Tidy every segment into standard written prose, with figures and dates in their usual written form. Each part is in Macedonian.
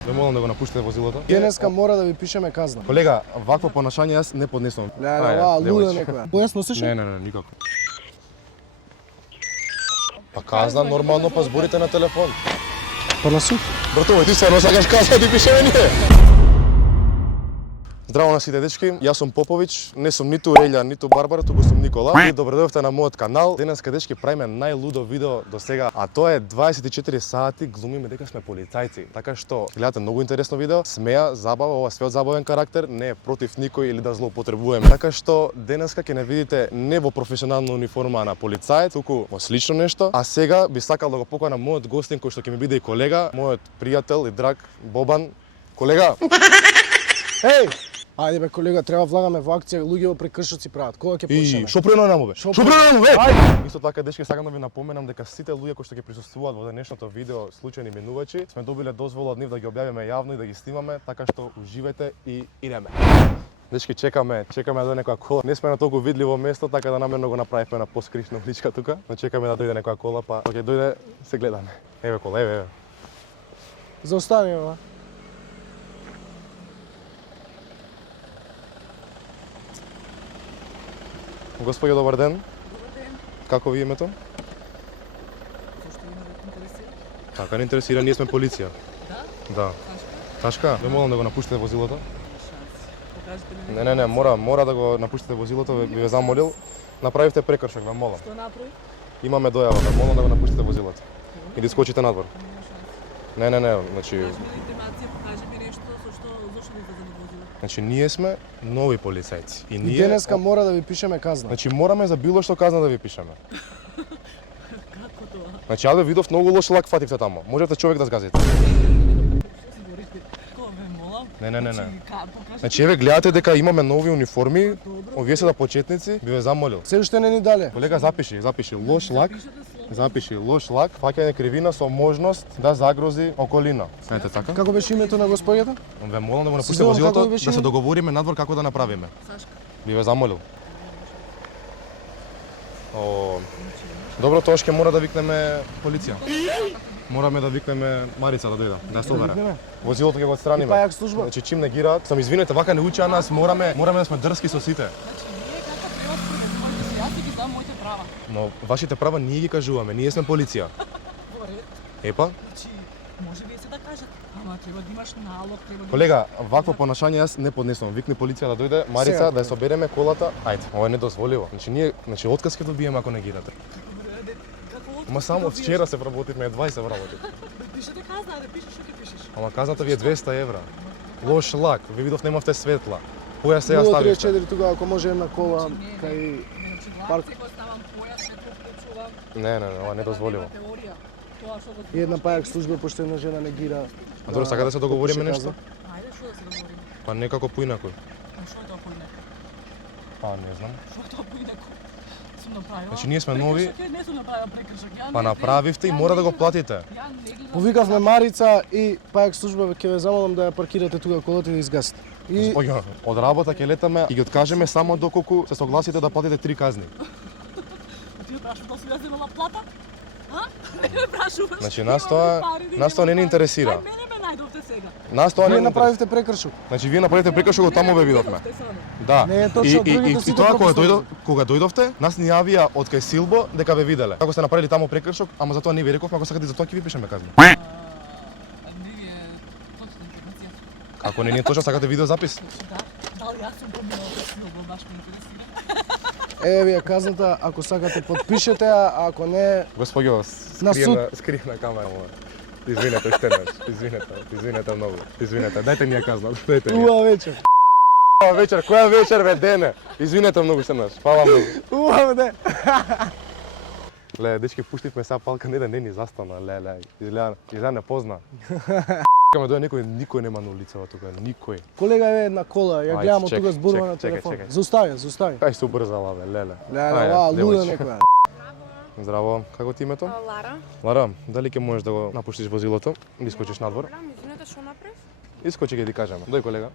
Ве молам да го напуштите возилото. Денеска мора да ви пишеме казна. Колега, вакво понашање јас не поднесувам. Луда некоја. Појасно слушаш? Не, никако. Па казна нормално, па зборите на телефон. Па на суд. Братове, ти стварно сакаш казна да ти пишеме ние? Здраво на сите дечки, јас сум Попович, не сум ниту Релја, ниту Барбара, туку сум Никола. И добро дојдовте на мојот канал. Денеска дечки правиме најлудо видео до сега, а тоа е 24 сати глумиме дека сме полицајци. Така што гледате многу интересно видео, смеа, забава, ова све од забавен карактер, не е против никој или да злоупотребуваме. Така што денеска ќе не видите не во професионална униформа на полицаец, туку во слично нешто. А сега би сакал да го поканам мојот гостин кој што ќе ми биде и колега, мојот пријател и драг Бобан. Колега. Еј! Ајде бе колега, треба влагаме во акција, луѓе во прекршоци прават. Кога ќе почнеме? Шо пренонаму бе? Шо пренонаму бе? Исто така дечки сакам да ви напоменам дека сите луѓе кои што ќе присуствуваат во денешното видео, случајни минувачи, сме добиле дозвола од нив да ги објавиме јавно и да ги снимаме, така што уживајте и идеме. Дечки чекаме да дојде некоја кола. Не сме на толку видливо место, така да намерно го направивме на поскришна уличка тука. Но чекаме да дојде некоја кола, па кога ќе дојде се гледаме. Еве кола, еве. Заостани ова. Господјо, добар ден. Добар ден. Како ви името? Зошто има да те интересира? Така не интересира, ние сме полиција. Да? Да. Ташка? Ве молам да го напуштите возилото. Покажете ли ми? Не, мора да го напуштите возилото, ви замолил. Направивте прекршок, ве молам. Што направи? Имаме дојава, ве молам да го напуштите возилото. И да скочите надвор. Нема шанс. Не, значи... Кажи ми легитимација, покажи ми нешто, зошто ви излезали возило. Значи ние сме нови полицајци. И денеска мора да ви пишеме казна. Значи мораме за било што казна да ви пишеме. Како тоа? Значи ја видов многу лош лак фативте тамо. Можете човек да згазите. Кога ве молам? Не. Покажи. Значи еве гледате дека имаме нови униформи. Овие се да почетници, би ве замолил. Се уште не ни дале. Колега запиши лош лак. Пишете слово. Запиши лош лак, фаќање кривина со можност да загрози околина. Знаете така? Како беше името на господјата? Ве молам да го напуштите Сезон, возилото, како беше да се име? договориме надвор како да направиме. Сашка. Би ве замолил. Добро, тоа ќе мора да викнеме полиција. Мораме да викнеме Марица да дојде, да се обере. викнеме? Возилото ќе го отстраниме. И пајак служба? Значи чим не гираат, сам извинете, вака не учи нас, мораме да сме дрски со сите. Значи, ние како треба спроведувате се, јас ги знам моите права. Но вашите права ние ги кажуваме, ние сме полиција. Во ред. Епа, Значи, може би се да кажат, ама треба да имаш налог, треба да колега, вакво понашање јас не поднесувам. Викни полиција да дојде, Марица Сега, да ја собереме колата. Ајде, ова е недозволиво. Значи отказ ќе добиеме ако не гирате. Ама само од вчера се вработивме, 20 се вработив. Да пишете казна, да пишеш што ќе пишеш. Ама казната ви е 200 евра. Лош лак, ви видов немавте светла. Поја се ја ставивте. 034 тогава ако може една кола кај парк. Значи, го ставам појас, се вклучувам. Не, ова не дозволиво. Теорија. Тоа што го И една пајак служба пошто една жена не гира. А добро, сака да се договориме нешто? Ајде што да се договориме. Па некако поинакој. А што е тоа поинако? Па не знам. Што е тоа поинако? Сум направила. Значи ние сме нови. Прекршок, не сум направила прекршок. Ја Па не направивте и гледам- мора да го ја не платите. гледам- Ја не гледам. Повикавме Марица и пајак служба ќе ве замолам да ја паркирате тука колата и да изгасите. И Господјо, од работа ќе летаме и ги откажеме само доколку се согласите да платите 3 казни. Ти ме прашуваш да си ја земала плата? А? Не ме прашуваш. Значи, Имам нас тоа- пари, нас тоа не ни имам пари. интересира. Ај, мене ме најдовте сега. Нас тоа не вие ни направивте прекршок. Значи вие направите прекршок од таму ве видовме. Најдовте само. Да. Не е точно, другите и сите тоа пропуснати. кога дојдовте, нас ни јавија од кај Силбо дека ве виделе. Како сте направили таму прекршок, ама за тоа не ви рековме, ако сакате за тоа ќе ви пишеме казна. Не ви е точна информација. Ако не ни е точно, сакате видеозапис? Да, дали јас сум пробила од Силбо, баш ме интересира. Еве ви ја казната, ако сакате подпишете ја, а ако не, Господјо, На суд. скрив на камера. Извинете уште еднаш. Извинете многу. Извинете, дајте ни ја казна. Дајте ни. уа вечер. Која вечер, која вечер бе дене? Извинете многу уште еднаш. Фала многу. Уа де. Ле, дечки, пуштивме сега палка, не да не ни застана, ле, изгледа не позна. Каме дојде никој нема на улицава тука, никој. Колега е една кола, ја Ајде, гледам од чекај, тука зборува на чекај, телефон. чекај. Заустави. Кај се убрзала бе, леле. Леле, ова луда некоја. Здраво, како ти името? Лара. Лара, дали ќе можеш да го напуштиш возилото и скочиш надвор? Извинете, што направив? Искочи ќе ти кажеме. Дој колега.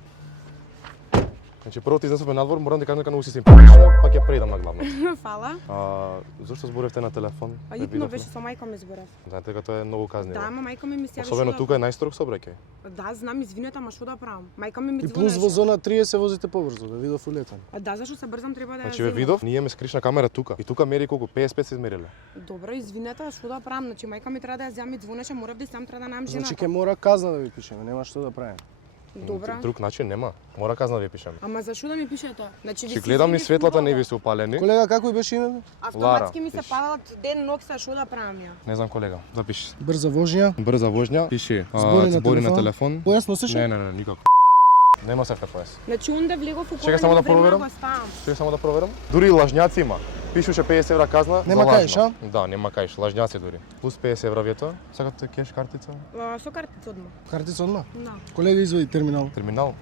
Значи прво ти изнесовме надвор, морам да кажам дека многу си симпатична, па ќе преидам на главно. Фала. Зошто зборевте на телефон? А итно беше со мајка ми зборев. Знаете дека тоа е многу казниво. Да, ама мајка ми се јави. Особено тука е најстрог сообраќај. Да, знам, извинете, ама што да правам? Мајка ми И звонеше. плюс во зона 3 се возите побрзо, бе, видов улетен. А да, зашто се брзам треба да ја Значи ве земам. видов, ние имаме скришна камера тука. И тука мери колку 55 се измериле. Добро, извинете, што да правам? Значи мајка ми треба да ја земам и звонеше, морав да сам треба да најам Значи жената. ќе мора казна да ви пишеме, нема што да правиме. Добра. Друг начин нема. Мора казна да ви пишеме. Ама зашо да ми пишете? Значи Ќе гледам ни светлата не ви се упалени. Колега, како и беше името? Автоматски ми се пиши. палат ден ног се што да правам ја. Не знам колега, запиши. Брза вожња. Брза вожња, пиши Збори на телефон. Појас носеше? Не, никако. Нема сефте појас. Значи онде влегов у Чекај само да проверам. Го ставам. Чекај само да проверам. Дури и лажњаци има. Пишуше 50 евра казна. Нема за лажно. каиш, а? Да, нема каиш, лажњаци дури. Плюс 50 евра вието. Сакате кеш картица? Со картица одма. Картица одма? Да. Колега извади терминал. Терминал.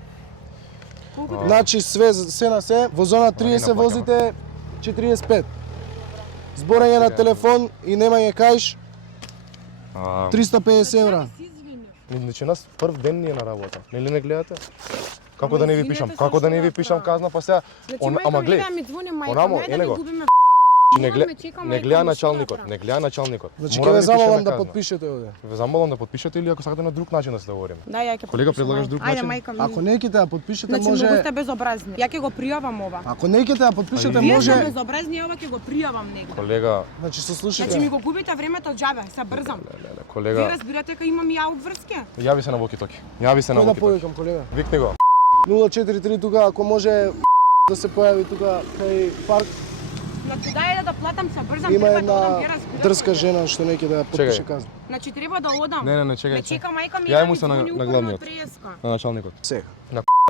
Колку Значи се на се, во зона 3 се наплакаме. возите 45. Зборање на телефон и немање каиш 350 евра. Се извини. Значи нас прв ден ни е на работа. Нели не гледате? Како Ама да не ви извинете пишам? се, Како да што не ви да пишам правам? казна, па сега Значи ама мајка ми гледај. да ми звони мајка, Онамо, најде да него. ми губиме Не Ме гледа, чека не мајка гледа ми, што да началникот, правам? не гледа началникот. Значи Мора ќе ве ви пишеме замолам да казна. потпишете овде. Ве замолам да потпишете или ако сакате на друг начин да се договориме. Да, ја ќе Колега, потпишам, предлагаш ајде. друг Ајде, начин? мајка ми. Ако не ќе те ја потпишете Значи, може. многу сте безобразни. Ја ќе го пријавам ова. Ако не ќе те ја потпишете Али- Вие сте може. безобразни, ова ќе го пријавам него. Колега, Значи се Значи ми слушате. го губите времето џабе, се брзам. Вие колега, разбирате дека имам и ја обврски? јави се на воки-токи. Јави се на Кој да воки-токи. повикам колега? Викни го. 043 тука, ако може да се појави тука кај парк. Значи дај да платам, се брзам, Има треба да една одам, вие разбирате. дрска жена што не ќе да ја потпише Чекај. казна. Значи треба да одам. Не, Ме чекај. чека мајка ми, Јај да му ми се на звони упорно главниот. треска. На началникот. Сега.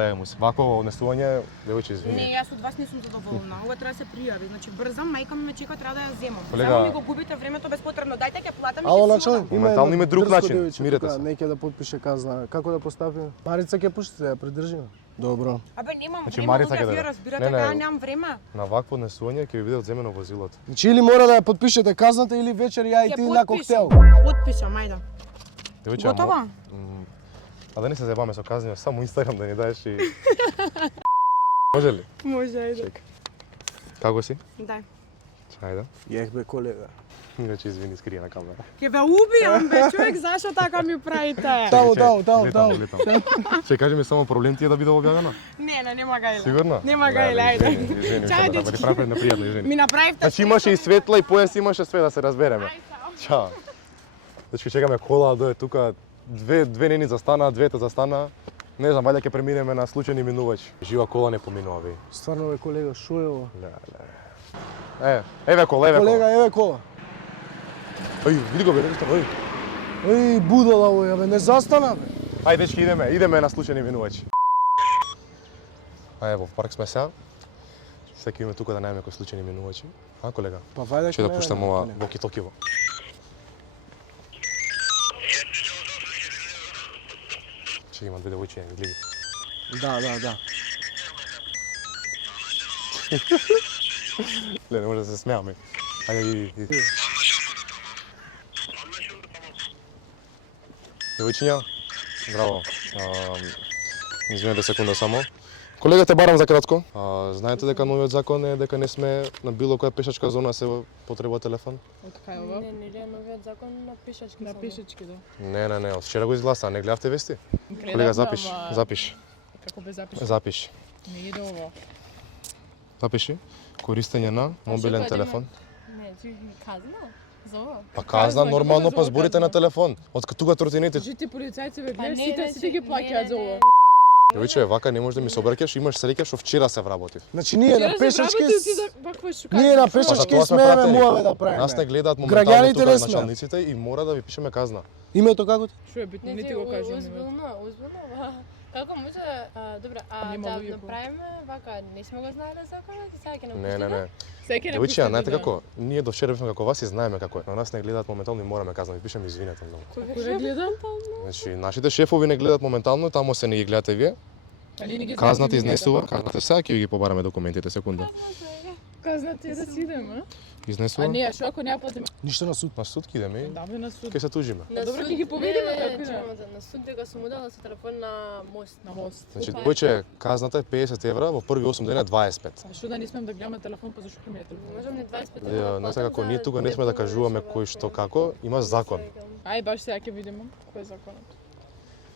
Јај му се. Вако однесување, девојче извини. Не, јас од вас не сум задоволна. Ова треба да се пријави. Значи брзам, мајка ми ме чека, треба да ја земам. Колега- Само ми го губите времето безпотребно. Дајте ќе платам и Ало ќе си началник, одам. Моментално има друг дрско начин, девојче смирете тука, се. Не ќе да потпише казна. Како да постапи? Марица ќе пуштите, ја придржиме. Добро. Абе немам Значи, време, Марица луѓе, ќе вие даде. разбирате Не, не. дека немам време. На вакво однесување ќе ви биде одземено возилото. Значи или мора да ја потпишете казната или вечер ја и Ќе ти на потпишам. коктел. Потпишам, ајде. Девојче, Готова? А да не се зебаме со казни, само Инстаграм да ни даеш и... Може ли? Може, ајде. Како си? Дај. Ајде. Јех бе колега. Иначе извини, скрија на камера. Ќе ве убијам бе, човек, зашо така ми правите? Таму, Чекај, таму. летам. Че кажи ми само проблем ти е да биде објавено? Не, нема гајле. Сигурно? Нема гајле, ајде. Извини, Чао, да дечки. ти правам непријатно, извини. Ми направивте. Значи имаше и светла и појас имаше све да се разбереме. Чао. Значи чекаме кола да дое тука, две нени застана, двете застана. Не знам, вајде ќе преминеме на случајни минувачи. Жива кола не поминува ви. Стварно бе колега, шо е ова? Еве кола, еве кола. Колега, еве кола. Ај, види го бе, ој. Еј, будала овој, бе, не застана бе. Ајде дечки, идеме на случајни минувачи. Ајде, во парк сме сега. Секој име тука да најме кој случајни минувачи. А, колега? Па вајде Ќе да пуштам ова воки-токиво. Че има две девојчиња, гледи. Да. Ле, не може да се смеаме. Ајде, иди. Девојчиња, здраво. Извинете секунда само. Колега, те барам за кратко. Знаете дека новиот закон е дека не сме на било која пешачка зона се потребува телефон? Од кај ова? Не е новиот закон на пешачки. На пешачки, да. Не, од вчера го изгласа, не гледавте вести? Колега, запиш. Како бе Запиш. Не иде ова. Запиши. Користење на мобилен што телефон. Не, ти ми казна? За ова? Па казна нормално, па зборите на телефон. Од тука тротинете. Жити полицајци бе, Па гледаш, сите ги плаќаат за ова. Девојче, вака не можеш да ми се обраќаш, имаш среќа што вчера се вработив. Значи ние на пешачки ние на Па за пешачки тоа сме смееме пратени. муаве да правиме. Нас не гледаат моментално Граѓаните тука не смеат. началниците и мора да ви пишеме казна. Името како ти? Што е битно, не ти го кажам. Озбилно. Како може, добра, Нема да луѓе направиме вака, не сме го знаеле законот и сега ќе Не. Секој не Девојче, знаете како? Ние до вчера бевме како вас и знаеме како е. На нас не гледаат моментално и мораме казна, ви пишеме извинете многу. Кој да гледам? Значи, нашите шефови не гледаат моментално, таму се не ги гледате вие. Али не ги Казната изнесува, казната сега ќе ви ги побараме документите, секунда. Казна ти да си идеме. Изнесува? А не, што ако не платиме? Ништо на суд. На суд ќе идеме и Даваме на суд. ќе се тужиме. Добро, ќе ги победиме како да. На суд дека сум удала со телефон на мост. На мост. Значи, повеќе казната е 50 евра, во први 8 дена 25. А што да не смеем да гледаме телефон, па зашто ќе ми е телефон? Можам не 25 Ја, не сега како ние тука не сме да кажуваме кој што како, има закон. Ај баш сега ќе видиме кој е законот.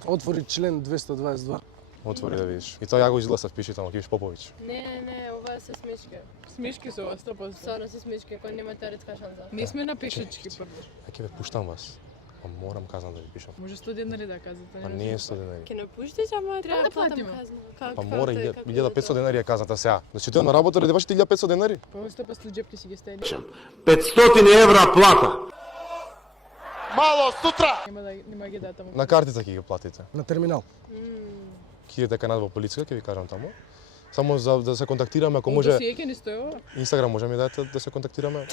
Отвори член 222. Отвори да видиш. И тоа ја го изгласав, пиши таму, ќе видиш Поповиќ. Не, ова е се смешке. Смешки се ова 100%. Сорно се смешке, кој нема теоретска шанса. Не сме на пешачки прво. А ќе ве пуштам вас. Па морам казна да ви пишам. Може 100 денари да кажете. Па не е 100 денари. Ќе не пуштиш, ама треба да да платам платиме. казна. Па мора 1500 денари ја казната сега. Значи тоа на работа да деваш 1500 денари? Па овој 100% джепки си ги ставили. 500 евра плата. Нема ги дата му. На картица ќе ги платите. На терминал. Ќе идете кај нас во полиција, ќе ви кажам таму. Само за да се контактираме, ако Може... може Досие ќе ни стои ова? Инстаграм може ми дадете да се контактираме.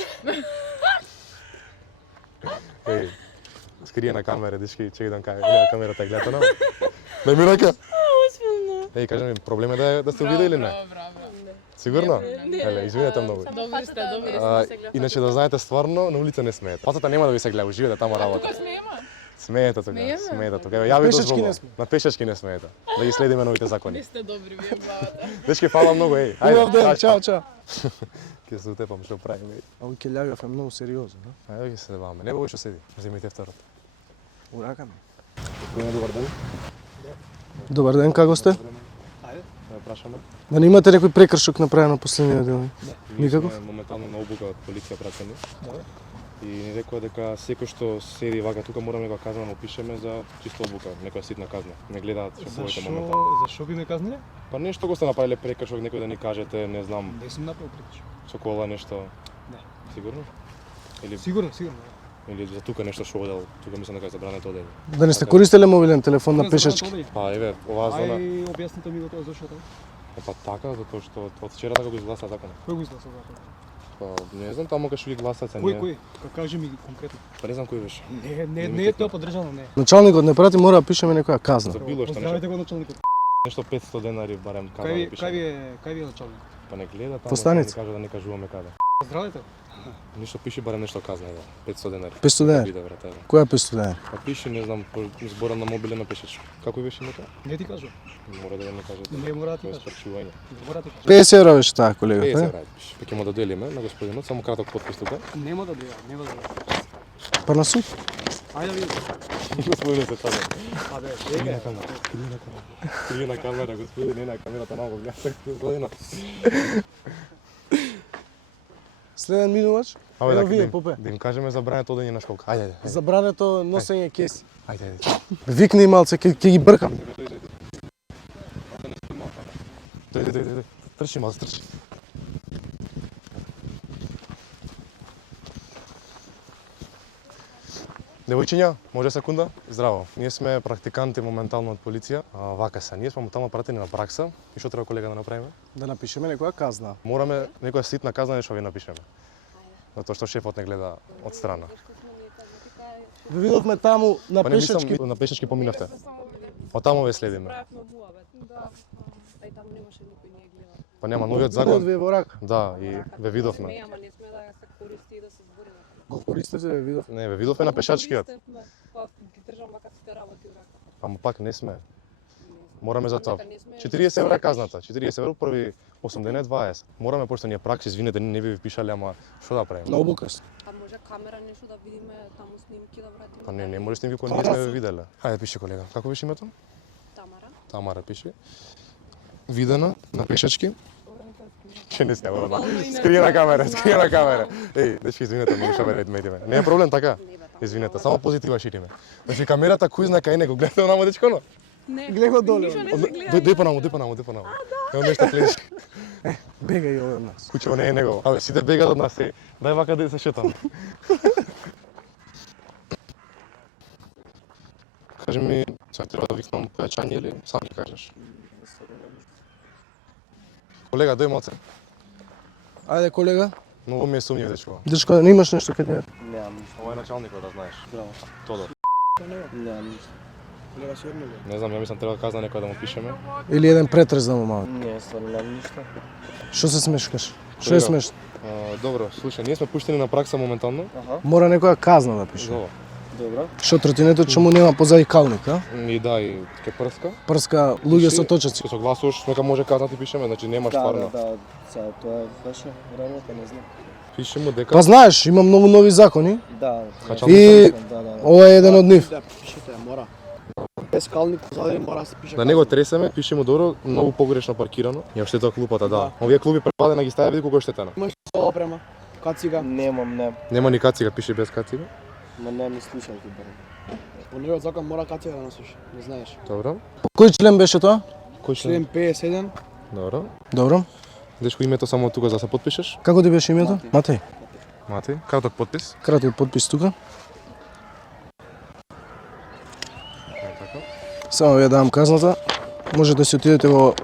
Еј, скрие на камера, дишки, чекај да кај камерата гледа на. Дај ми рака. Еј, кажи ми, проблем е да сте видели или не? Браво. Сигурно? Не. Еле, извинете многу. Добри сте, добри Иначе да знаете стварно, на улица не смеете. Пацата нема да ви се гледа, живеете таму работа. Тука смееме. Смеете тога, Смееме? смеете тога. Ја ви Пешачки дозволувам. не сме. На пешачки не смеете. Да ги следиме новите Не закони. сте добри вие главата. Дечки, фала многу, еј. Убав ден, Ајде, чао, чао. ќе се утепам што правиме. А овој келјавјав е многу сериозен, а? Ајде ќе се дебаваме. Не бе што седи. Земите второто. Урака ми. Добар ден. Добар ден, како сте? Да прашаме. Да не имате некој прекршок направен на последниот ден? Никаков? Ние сме моментално на обука од полиција пратени. И ни рекоа дека секој што седи вака тука мораме да го казна, му пишеме за чисто обука, некоја ситна казна. Не гледаат шефовите моментално. Зашо би ме казниле? Па нешто го сте направиле прекршок, некој да ни кажете, не знам, Не сум направил прекршок. со кола нешто. Не. Сигурно? Или Сигурно. или за тука нешто што одел, тука мислам дека е забрането одел. Да не сте користеле мобилен телефон на пешачки? Па еве, оваа зона. Ај, објасните ми го тоа зашо така. Па така, затоа што од вчера така го изгласа законот. Кој го изгласа така? Па не знам таму кај што ги гласат се. Кој? Кажи ми конкретно. Па не знам кој беше. Не е тоа подржано, не. Началникот не прати, мора да пишеме некоја казна. За било што Поздравете нешто. го началникот. Нешто 500 денари барем каза да Кај пише. ви е началник? Па не гледа таму. По станица. Не кажа да не кажуваме каде. Поздравете. Ништо пише барем нешто казна, да. 500 денари. 500 денари? Биде брате. Да. Која 500 денари? Па пише, не знам, по збора на мобилен на пишеш. Како беше името? Не ти кажу. Мора да ми кажете. Не мора да ти Тоа е кажам. спречување. Не мора да ти кажу. 50 евра беше таа, 50 колегата. евра пише. Па ќе му доделиме на господинот, само краток подпис тука. Нема да дија, нема да дија. Па на суд. Ајде да видиме. Господинот се таму. Абе, Скри на камера. Скри на камера, господин, не на камерата малку гледа. Господинот. Следен минувач. Абе, Ево да, вие, Попе. да им кажеме забрането одење на школка. Ајде, ајде. Забрането носење кеси. Ајде, ајде. Викни малце, ќе ги бркам. Дојде. Трчи, мал, трчи. Девојчиња, може секунда? Здраво. Ние сме практиканти моментално од полиција. Вака се, ние сме таму пратени на пракса. И што треба колега да направиме? Да напишеме некоја казна. Мораме некоја ситна казна нешто ви напишеме. Затоа што шефот не гледа од страна. Ви видовме таму на Па не мислам, пешачки. на пешачки поминавте. Од таму ве следиме. Ај таму немаше никој не гледа. Па нема новиот Закон закон. ви е во рак. Да, и ве видовме. Ама не сме да се користи и да се збориме. Го користите, ви видов. Не, ве видовме на пешачкиот. Па ги држам вака сите работи во рака. Ама пак не сме. Мораме за тоа. Дека не сме- 40 евра казната, 40 евра први 8 дена е 20. Мораме, пошто ние пракси, извинете, не ви пишале, ама што да правиме? На обукас. А може камера нешто да видиме таму снимки да вратиме? Па не може снимки кои не сме ве виделе. Хајде пиши колега. Како беше името? Тамара. Тамара пиши. Видена на пешачки. Ше не снимам, да. Скрие на камера, скрие на камера. Еј, дечки, извинете, многу што ме редмедиме. Не е проблем така. Извинете, само позитива шириме. Значи камерата кој знае кај него, гледате онамо дечконо? Не. Гледай го доле. Дој по намо. Ево нешто клеш. Бегај овој од нас. Кучево не е него. Абе, сите бегаат од нас. Дај вака да се шетам. Кажи ми, сега треба да викнам појачање или сам ќе кажеш? Колега, дој малце. Ајде, колега. Многу ми е сумњив, дечко. Дечко, не имаш нешто кај тебе? Ова е началникот, да знаеш. Браво. Тодор. Немам ништо. Колега сигурно ли? Не знам, ја мислам треба да казна некој да му пишеме. Или еден претрез да му мал. Не, стварно немам ништо. Што се смешкаш? Што е смешно? Добро, слушај, ние сме пуштени на пракса моментално. Мора некоја казна да пише. Зова. Добро. Што тротинето чему нема позаикалник, а? И да, и ке прска. Прска луѓе со точаци. Се согласуваш, нека може казна ти пишеме, значи немаш парно. Сега тоа беше работа, не знам. Пише му дека Па знаеш, има многу нови закони. Да. Качал И Да. ова е еден од нив. Да, пишете, мора. Без калник позади мора да се пише. да не го тресеме, пише му добро, многу погрешно паркирано. Ја штета клупата, да. Овие клуби препадена ги стави, види колку е штетена. Имаш со опрема. Кацига? Немам, не. Нема ни кацига, пише без кацига. Ма не ми слушај ти барем. По новиот закон мора кацига да носиш, не знаеш. Добро. Кој член беше тоа? Кој член? Член 51. Добро. Добро. Дечко името само тука за да се потпишеш. Како ти беше името? Матеј. Мати, краток потпис. Краток подпис тука. Само ја давам казната. Можете да си отидете во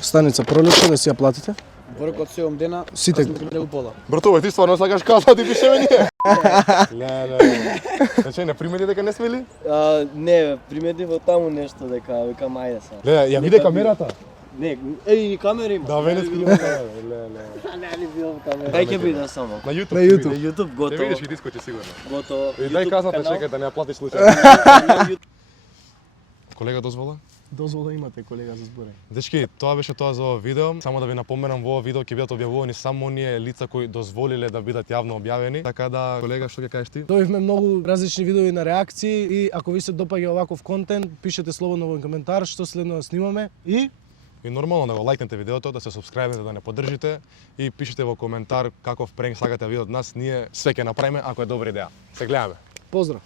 станица Пролетче да си ја платите. Во рок од 7 дена, Сите- казните не упола. Братове, ти стварно сакаш каза ти пишеме ние? Леле. Значи не примети дека не сме ли? Не, приметив од таму нешто дека викам ајде са. Леле, ја виде камерата. Не, и камера има. Да, мене скрива леле. Не ли видов камера. Кај ќе биде само? На YouTube. На YouTube. На YouTube Те готово. видиш и дискоти сигурно. Готово. И дај YouTube казната канал. чекај да не ја платиш случајно. Колега дозвола? Дозвола имате, колега, за зборење. Дечки, тоа беше тоа за ова видео. Само да ви напоменам, во ова видео ќе бидат објавувани само оние лица кои дозволиле да бидат јавно објавени. Така да, колега, што ќе кажеш ти? Добивме многу различни видови на реакции и ако ви се допаѓа оваков контент, пишете слободно во коментар што следно да снимаме и И нормално да го лајкнете видеото, да се субскрајбнете, да не поддржите и пишете во коментар каков пренк сакате да видите од нас. Ние све ќе направиме ако е добра идеја. Се гледаме. поздрав.